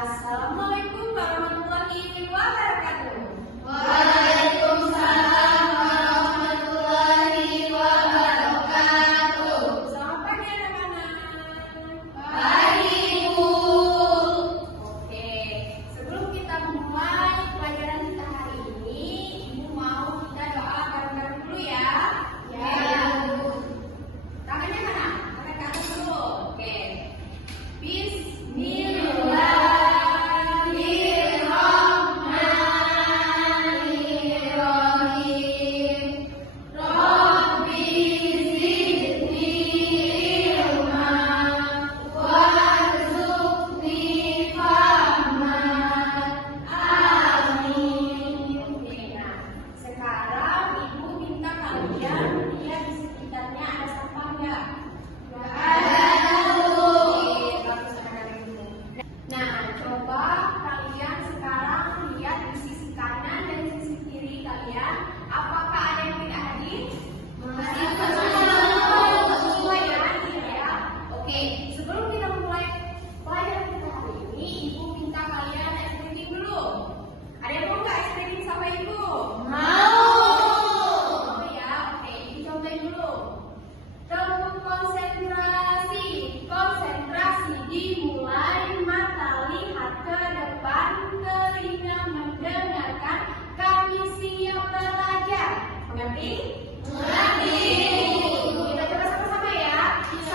Assalamualaikum warahmatullahi wabarakatuh. Waalaikumsalam warahmatullahi wabarakatuh. Selamat pagi anak-anak. Pagi, Ibu. Oke, sebelum kita memulai pelajaran kita hari ini, Ibu mau kita doa bareng-bareng dulu ya. Ya, Bu. Tangannya mana? Tangan ke atas dulu. Oke. Bismillahirrahmanirrahim. Rabbi zidni ilma warzuqni fahman. Amin. Oke, nah sekarang Ibu minta kalian lihat di sekitarnya ada sampah nggak? Nah, coba kalian sekarang lihat di sisi kanan dan sisi kiri kalian, apakah ada yang tidak hadir? Masih Semua ya, tidak ya. Oke, sebelum kita mulai pelajaran kita hari ini, Ibu minta kalian es krim dulu. Ada yang mau nggak es krim sama Ibu? Mau ya? Oke, Ibu cobain dulu. Coba konsentrasi, konsentrasi dimulai, mata lihat ke depan, telinga mendengarkan, kami siap belajar. Mengerti? Kita coba sama-sama ya. 1,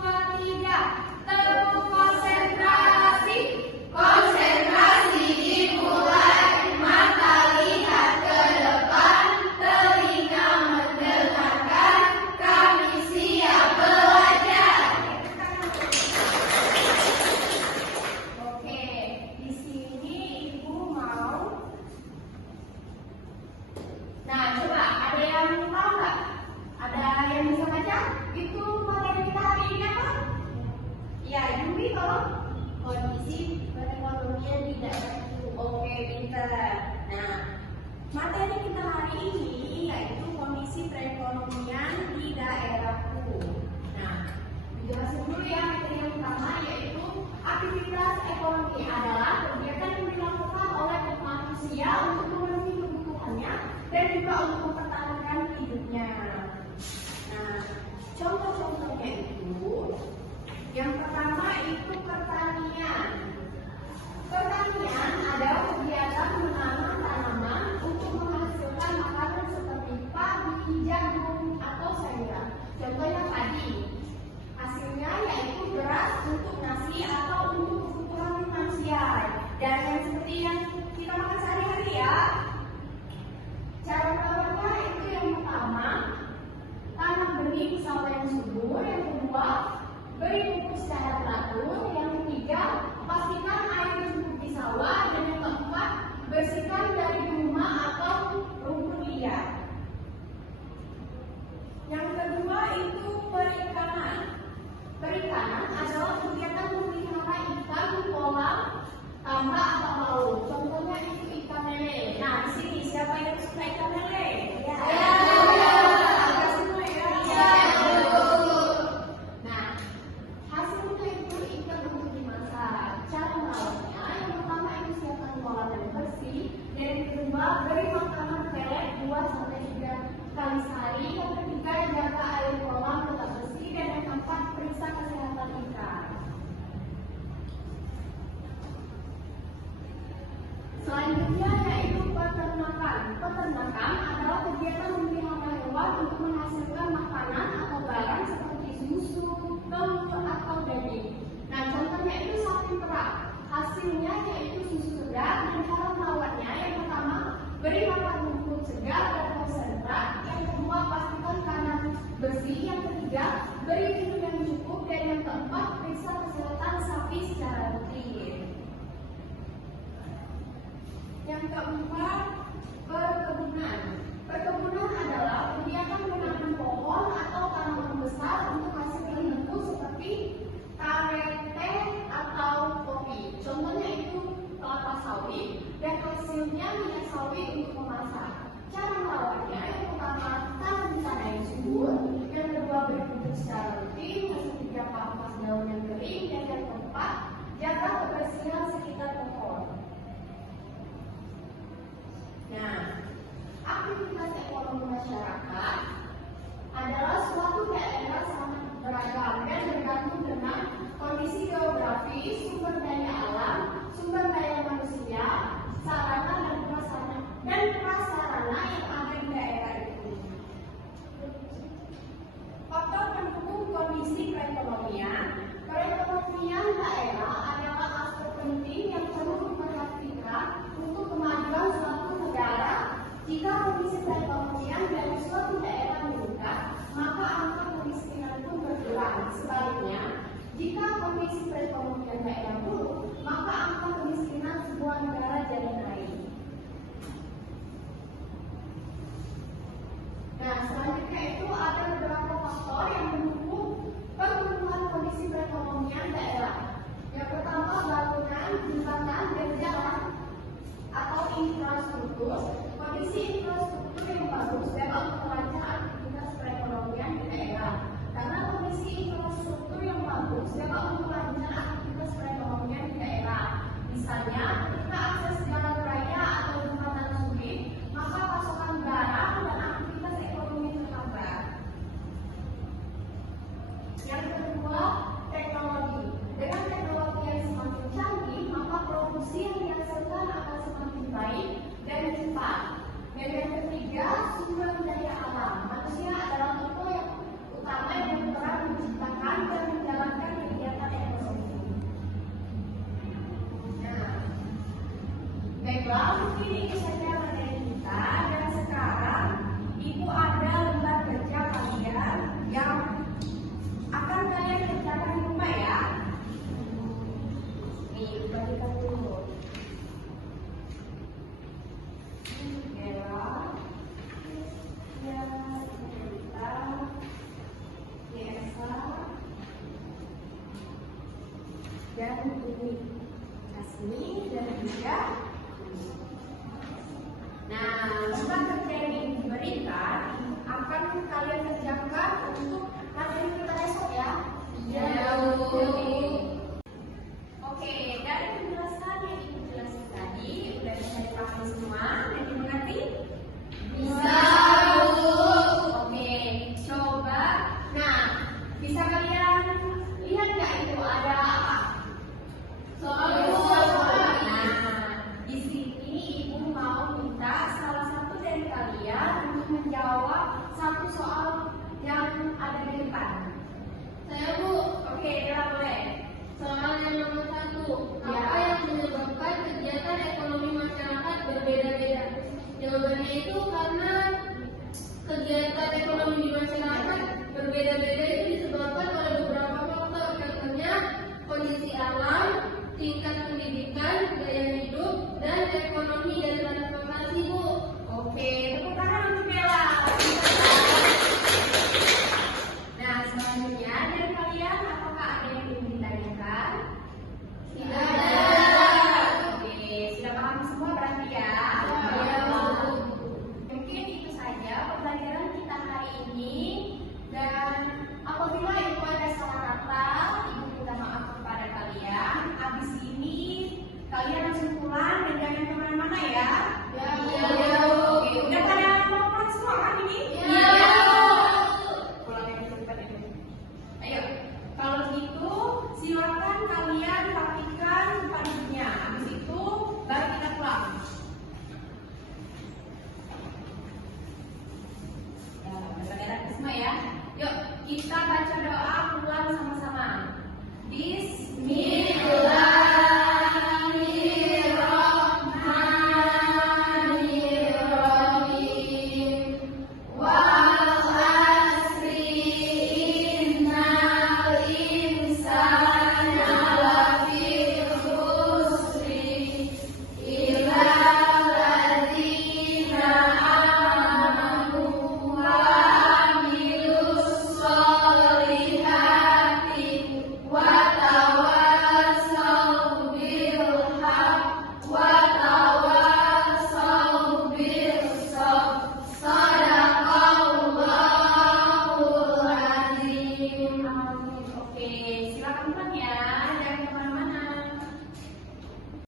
2, 3. Terkonsentrasi. Konsentrasi dimulai, mata lihat ke depan, telinga mendengarkan, kami siap belajar. Oke, di sini Ibu mau. Nah, coba ada yang tahu nggak? Ada yang bisa baca? Itu materi kita hari ini apa? Ya, Yumi tolong. Kondisi perekonomian di daerahku. Oke, pinter. Nah, materi kita hari ini yaitu kondisi perekonomian di daerahku. Nah, dijelasin dulu ya materi yang pertama yaitu aktivitas ekonomi adalah kegiatan yang dilakukan oleh manusia untuk memenuhi kebutuhannya dan juga untuk mempertahankan hidupnya. Nah, contoh-contohnya itu yang pertama itu pertanian. Pertanian adalah kegiatan menanam tanaman untuk menghasilkan makanan seperti padi, jagung, atau sayuran. Contohnya padi. Hasilnya yaitu beras untuk nasi atau untuk kebutuhan manusia. Dan yang seperti yang kita makan sehari-hari ya. Cara merawatnya itu yang pertama, tanam benih di sawah yang subur. Yang kedua, beri pupuk secara teratur. Yang ketiga, pastikan air cukup di sawah. Dan yang keempat, bersihkan dari gulma atau rumput liar. Yang kedua itu perikanan. Perikanan adalah kegiatan memelihara ikan di kolam, tambak atau laut. Contohnya itu ikan lele. Nah, di sini siapa yang suka ikan lele? Ya. Ada semua ya. Nah, hasilnya itu ikan untuk dimasak. Cara merawatnya, yang pertama itu siapkan kolam yang bersih. Dan yang kedua, beri makanan pelet 2-3 kali sehari. Yang ketiga, jaga air kolam tetap bersih. Dan yang keempat, periksa kesehatan ikan. Selanjutnya yaitu peternakan. Peternakan adalah kegiatan memelihara hewan untuk menghasilkan makanan atau barang seperti susu, telur, atau daging. Nah, contohnya itu sapi perah. Hasilnya yaitu susu segar. Dan cara merawatnya yang pertama, beri makan rumput segar dan konsentrat. Yang kedua, pastikan kandang bersih. Yang ketiga, beri minum yang cukup. Dan yang keempat, periksa kesehatan sapi secara rutin. Yang keempat, perkebunan. Perkebunan adalah kegiatan menanam pohon atau tanaman besar untuk hasil tertentu seperti karet, teh, atau kopi. Contohnya itu kelapa sawit dan hasilnya minyak sawit untuk memasak. Cara merawatnya yang pertama, tanam di tanah yang subur. Yang kedua, beri pupuk secara rutin. Yang ketiga, pangkas daun yang kering. Dan yang keempat, jaga kebersihan teknologi, sumber daya alam, sumber daya manusia, sarana dan prasarana yang ada di daerah itu. Faktor pendukung kondisi perekonomian. Perekonomian daerah adalah aspek penting yang perlu diperhatikan untuk kemajuan suatu negara. Jika kondisi perekonomian dari suatu daerah meningkat, maka angka kemiskinan pun berkurang. Sebaliknya, jika kondisi perekonomian daerah buruk, maka angka kemiskinan sebuah negara jadi naik. Nah, selanjutnya itu ada beberapa faktor yang mendukung pertumbuhan kondisi perekonomian daerah. Yang pertama, bangunan, jembatan, dan jalan atau infrastruktur. Kondisi infrastruktur yang bagus dapat memperlancar aktivitas perekonomian di daerah. Karena kondisi infrastruktur yang bagus dapat memperlancar aktivitas perekonomian di daerah. Misalnya, ketika akses jalan raya atau jembatan sulit, maka pasokan barang dan aktivitas ekonomi terhambat. Yang kedua, teknologi. Dengan teknologi yang semakin canggih, maka produksi yang dihasilkan akan semakin baik dan cepat. Dan yang ketiga, sumber daya alam. Manusia adalah tokoh yang utama yang berperan menciptakan dan menjalankan kegiatan ekonomi. Nah, baiklah, mungkin ini saja materi kita. Dan sekarang, Ibu ada lembar kerja kalian yang akan kalian kerjakan di rumah ya. Nih, bagikan dulu. Dan ini Kasmi dan juga. Nah, lembar kerja yang diberikan akan kalian kerjakan untuk materi kita esok ya. Iya. Oke, dari penjelasan yang Ibu jelaskan tadi udah bisa dipahami semua dan dimengerti? Bisa, Bu. Oke, coba. Nah, bisa kalian lihat nggak itu ada apa? Soal. Nah, di sini Ibu mau minta salah satu dari kalian untuk menjawab satu soal yang ada di depan. Saya, Bu. Oke, Dela boleh. Soal yang nomor 1. Apa yang menyebabkan kegiatan ekonomi masyarakat berbeda-beda? Jawabannya itu karena kegiatan ekonomi di masyarakat berbeda-beda